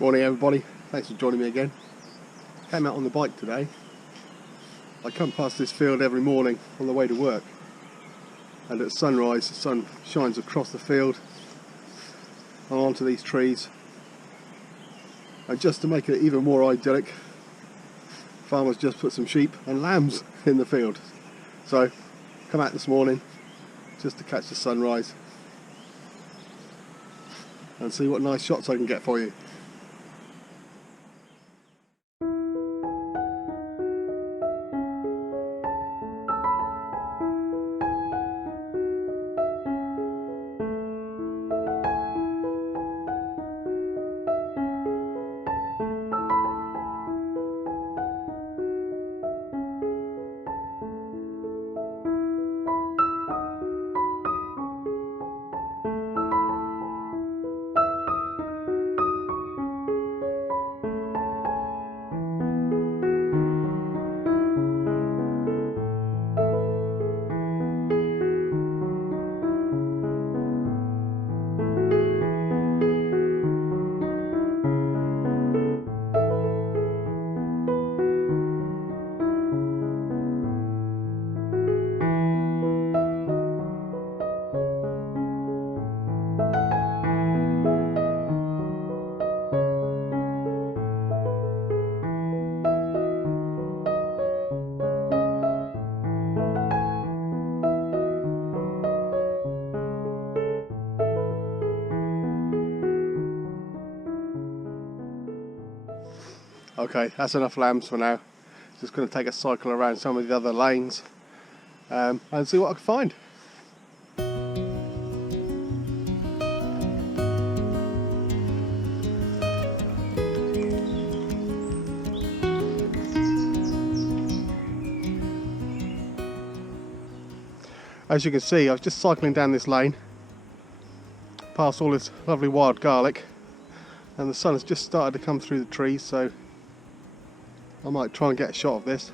Morning everybody, thanks for joining me again. Came out on the bike today. I come past this field every morning on the way to work, and at sunrise the sun shines across the field and onto these trees, and just to make it even more idyllic, farmers just put some sheep and lambs in the field. So come out this morning just to catch the sunrise and see what nice shots I can get for you. Okay, that's enough lambs for now. Just going to take a cycle around some of the other lanes and see what I can find. As you can see, I was just cycling down this lane past all this lovely wild garlic, and the sun has just started to come through the trees, so I might try and get a shot of this.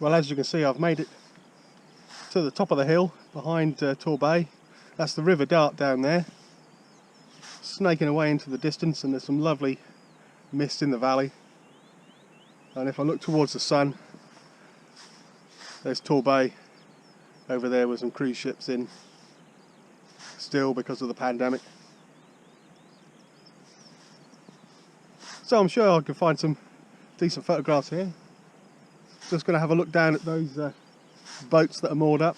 Well, as you can see, I've made it to the top of the hill behind Torbay. That's the River Dart down there, snaking away into the distance, and there's some lovely mist in the valley. And if I look towards the sun, there's Torbay over there with some cruise ships in still because of the pandemic. So I'm sure I can find some decent photographs here. Just going to have a look down at those boats that are moored up.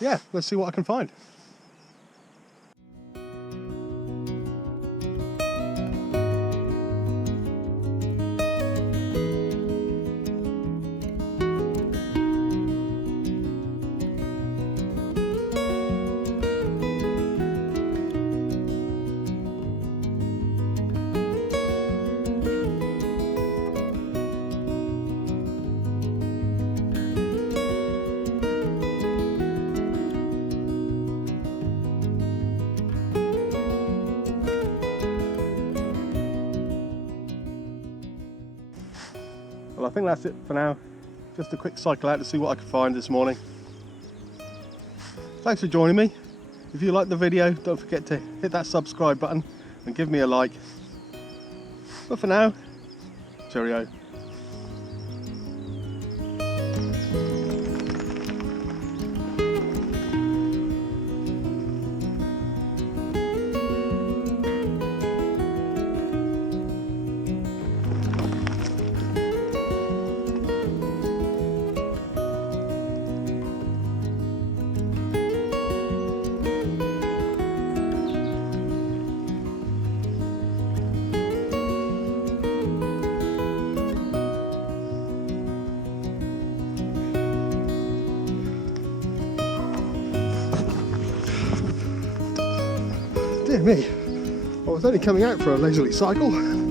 Yeah, let's see what I can find. Well, I think that's it for now. Just a quick cycle out to see what I can find this morning. Thanks for joining me. If you like the video, don't forget to hit that subscribe button and give me a like. But for now, cheerio. Dear me, I was only coming out for a leisurely cycle.